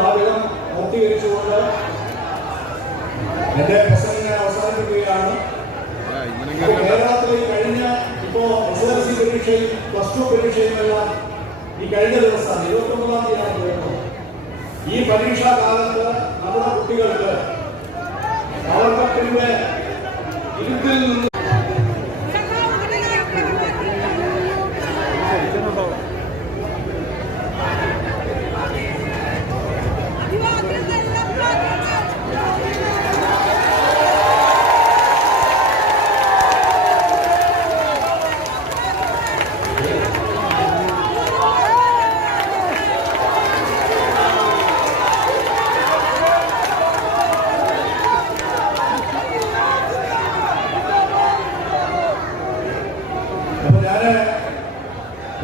വാചകം പൂർത്തീകരിച്ചുകൊണ്ട് എന്റെ പ്രസംഗം ഞാൻ അവസാനിപ്പിക്കുകയാണ്. കേരളത്തിൽ കഴിഞ്ഞ SSLC പരീക്ഷയും +2 പരീക്ഷയുമെല്ലാം ഈ കഴിഞ്ഞ ദിവസം 29-ാം തീയതിയാണ് വരുന്നത്. ഈ പരീക്ഷാ കാലത്ത് നമ്മുടെ കുട്ടികൾക്ക് അവരുടെ ഇരുട്ടിൽ നിന്ന്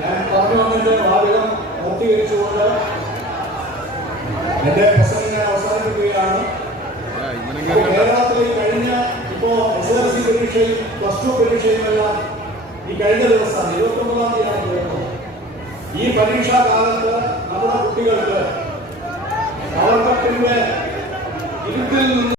ഞാൻ പറഞ്ഞു വന്നതിന്റെ വാചകം പൂർത്തീകരിച്ചുകൊണ്ട് എന്റെ പ്രസംഗം ഞാൻ അവസാനിപ്പിക്കുകയാണ്. കേരളത്തിൽ കഴിഞ്ഞ SSLC പരീക്ഷയും +2 പരീക്ഷയുമെല്ലാം ഈ കഴിഞ്ഞ ദിവസം 29-ാം തീയതിയാണ് വരുന്നത്. ഈ പരീക്ഷാ കാലത്ത് നമ്മുടെ കുട്ടികൾക്ക് അവരുടെ ഇരുട്ടിൽ നിന്ന്